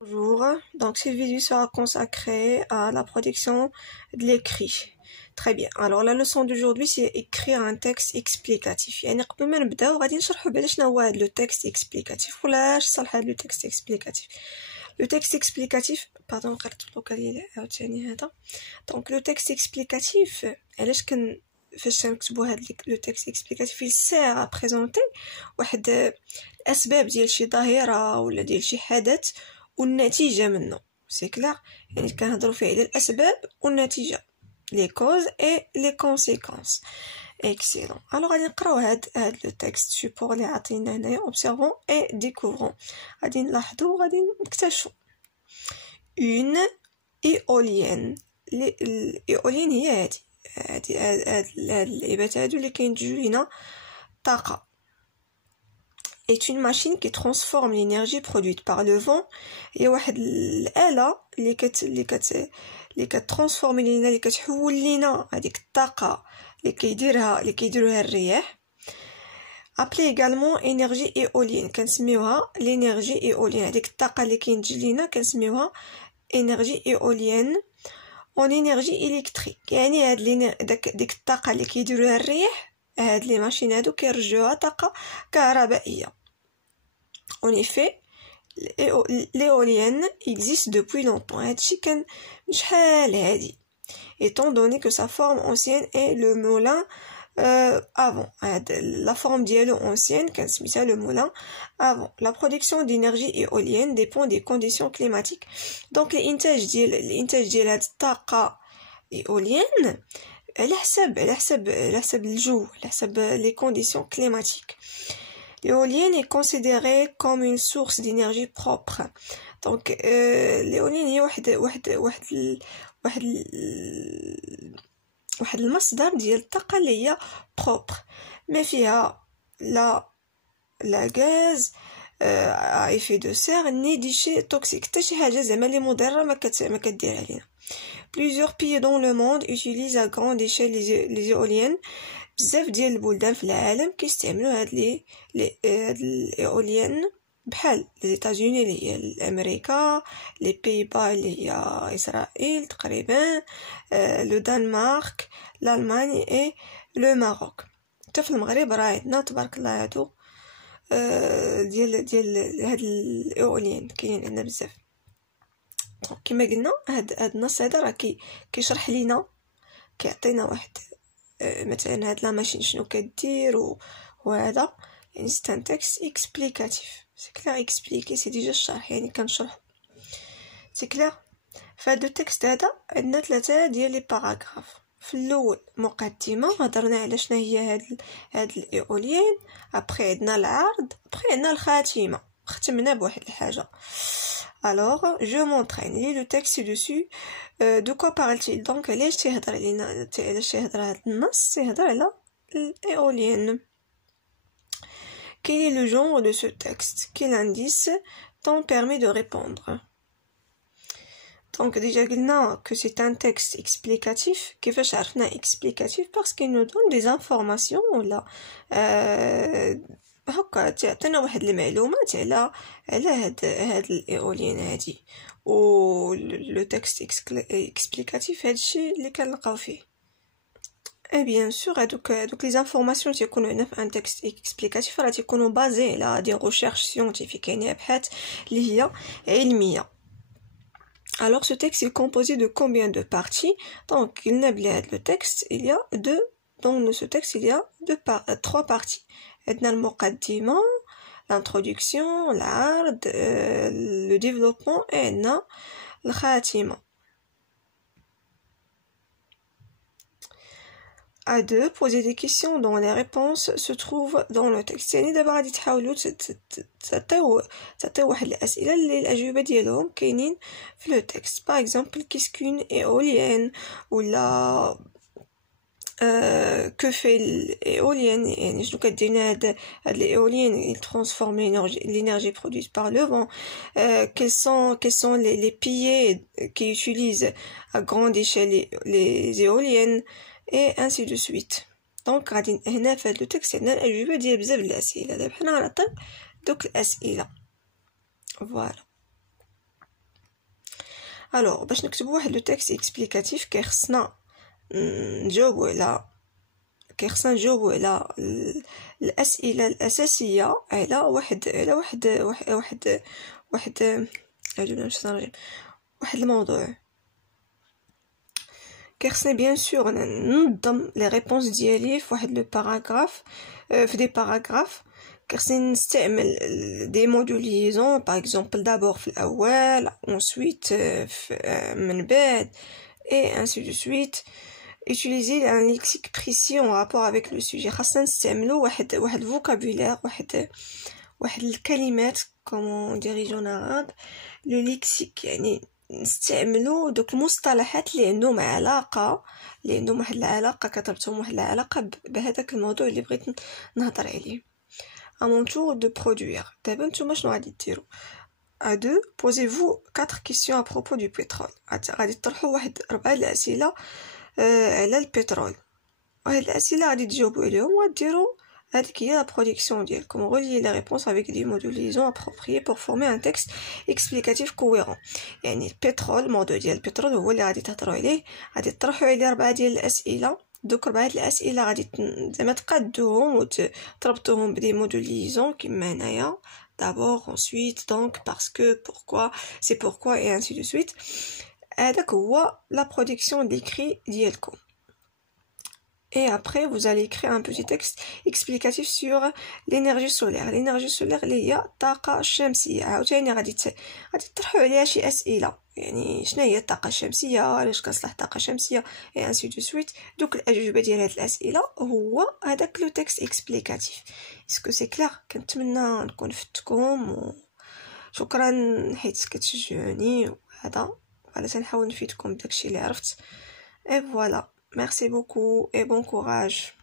Bonjour, donc cette vidéo sera consacrée à la protection de l'écrit. Très bien, alors la leçon d'aujourd'hui c'est écrire un texte explicatif. يعني قبل ما نبداو غادي نشرحوا بعدا شنو هو هذا لو تكست اكسبليكاتيف ولا اش صالح هذا لو تكست اكسبليكاتيف. لو تكست اكسبليكاتيف باردون قريت لوكالي عاوتاني هذا. دونك لو تكست اكسبليكاتيف علاش فاش نكتبوا هذا لو تكست اكسبليكاتيف يسير ا بريزونتي واحد الاسباب ديال شي ظاهره ولا ديال شي حدث والنتيجه منه. سي كلير، يعني كنهضروا فيه على الاسباب والنتيجه، لي كوز اي لي كونسيكونس. اكسيلون، الوغ غادي نقراو هاد لو تكست سوبور اللي عطينا هنايا. اوبسيرفون اي ديكوفرون، غادي نلاحظوا غادي نكتشفوا اون ايوليين. الايوليين هي هاد اللعيبات هادو اللي كينتجو لينا طاقه. est une machine qui transforme l'énergie produite par le vent. هي واحد الآلة اللي كترانسفورمي لينا، اللي كتحول لينا هذيك الطاقة اللي كيديروها الرياح. appelée également énergie éolienne، كنسميوها l'énergie éolienne. هذيك الطاقة اللي كينتج لينا كنسميوها énergie éolienne en énergie électrique. يعني ديك الطاقة اللي كيديروها الرياح، هاد لي ماشين هادو كيرجعوها طاقة كهربائية. En effet, l'éolienne existe depuis longtemps. هادشي كان شحال هادي. Étant donné que sa forme ancienne est le moulin avant. La forme ديالو ancienne كان سميتها le moulin avant. La production d'énergie éolienne dépend des conditions climatiques. Donc الانتاج ديال هاد الطاقة éolienne على حسب الجو، على حسب les conditions climatiques. L'éolienne est considérée comme une source d'énergie propre. Donc l'éolienne هي واحد المصدر ديال الطاقة اللي هي propre، ما فيها لا غاز à effet de serre ni déchets toxiques، حتى شي حاجة زعما اللي مضرة ما كدير علينا. Plusieurs pays dans le monde utilisent à grande échelle les éoliennes. بزاف ديال البلدان في العالم كيستعملوا هاد الايوليان، بحال لي ايتازوني اللي هي امريكا، لي بيبا اللي هي اسرائيل تقريبا، لو دنمارك، الالمانيا اي لو ماروك. حتى في المغرب راه عندنا تبارك الله هادو ديال هاد الايوليان كاين عندنا بزاف. كما قلنا هاد النص هذا راه كيشرح لينا، كيعطينا واحد مثلا هاد لا ماشين شنو كدير وهذا. يعني سي ان تكست اكسبليكاتيف. سي كلير، اكسبليكي سي ديجا الشرح، يعني كنشرحو. سي كلير. فهاد التكست هذا عندنا 3 ديال لي باراغراف. في الاول مقدمه، هضرنا على شنو هي هاد الايوليان. ابري عندنا العرض، ابري عندنا الخاتمه، ختمنا بواحد الحاجه. Alors, je m'entraîne. Lis le texte dessus. De quoi parle-t-il? Donc, علاش تيهضر علينا، علاش تيهضر هاد النص؟ تيهضر على l'éolienne. Quel est le genre de ce texte? Quel indice t'en permet de répondre? Donc, déjà قلنا que c'est un texte explicatif. كيفاش عرفنا explicatif? Parce qu'il nous donne des informations ولا هكا تعطينا واحد المعلومات على هاد الايوليان هادي. و لو تكست اكسبليكاتيف هادشي اللي كنلقاو فيه. اي بيان سور هادوك لي زانفورماسيون تيكونوا هنا في ان تكست اكسبليكاتيف راه تيكونوا بازي على دي ريشيرش سيونتيفيك، يعني ابحاث اللي هي علميه. Alors ce texte est composé de combien de parties? Donc il y a le texte, il y a dans ce texte il y a 3 parties. عندنا المقدمة، l'introduction، العرض، le développement et عندنا الخاتمة. À 2, poser des questions dont les réponses se trouvent dans le texte. يعني دابا غادي تحاولوا تعطيو واحد الأسئلة اللي الأجوبة ديالهم كاينين في لو تكست. par exemple qu'est-ce qu'une éolienne ولا que fait l'éolienne, يعني شنو كدير لنا هاد l'éolienne. Il transforme l'énergie produite par le vent. Quels sont les piliers qui utilisent à grande échelle les éoliennes, et ainsi de suite. Donc غادي هنا في هاد لو تكست عندنا الأجوبة ديال بزاف الأسئلة. دابا حنا غنعطيو دوك الأسئلة. فوالا. الوغ باش نكتبوا واحد لو تكست اكسبليكاتيف كيخصنا نجاوبوا على الاسئله الاساسيه على واحد الموضوع. كيخصني بيان سور ننظم لي ريبونس ديالي في واحد لو باراغراف، في دي باراغراف. كيخصني نستعمل دي مودوليزون باغ اكزومبل دابور في الاول ensuite من بعد et ainsi de suite. utiliser un lexique précis en rapport avec le sujet. خاصنا نستعملوا واحد vocabulaire، واحد الكلمات comment dire en arabe le lexique، يعني نستعملوا دوك المصطلحات اللي عندهم علاقه، واحد العلاقه كتربطهم واحد العلاقه بهذاك الموضوع اللي بغيت نهضر عليه. à mon tour de produire. دابا نتوما شنو غادي ديروا؟ à deux posez-vous 4 questions à propos du pétrole. غادي تطرحوا واحد 4 الاسئله على البترول، وهاد الاسئله غادي تجاوبوا عليهم وغاديروا هذيك هي لا برودكسيون ديالكم. relier les réponses avec des modulaisons appropriées pour former un texte explicatif cohérent. يعني البترول، الموضوع ديال البترول هو اللي غادي تهضروا عليه، غادي تطرحوا عليه 4 ديال الاسئله. دوك 4 الاسئله غادي زعما تقادوهم وتربطوهم بدي مودوليزون كيما هنايا d'abord ensuite donc parce que pourquoi c'est pourquoi et ainsi de suite. هذاك هو la production d'écrit ديالكم. Et après, vous allez écrire un petit texte explicatif sur l'énergie solaire. L'énergie solaire اللي هي الطاقة الشمسية. عاوتاني غادي تطرحوا عليها شي أسئلة، يعني شنو هي الطاقة الشمسية، علاش كتصلح الطاقة الشمسية et ainsi de suite. دوك الأجوبة ديال هاد الأسئلة هو هذاك لو تكست اكسبليكاتيف. اسكو سي كلير؟ كنتمنى نكون فدتكم، وشكرا حيت كتشجعوني، وهذا على تنحاول نفيدكم بداكشي اللي عرفت. et voilà. Merci beaucoup et bon courage.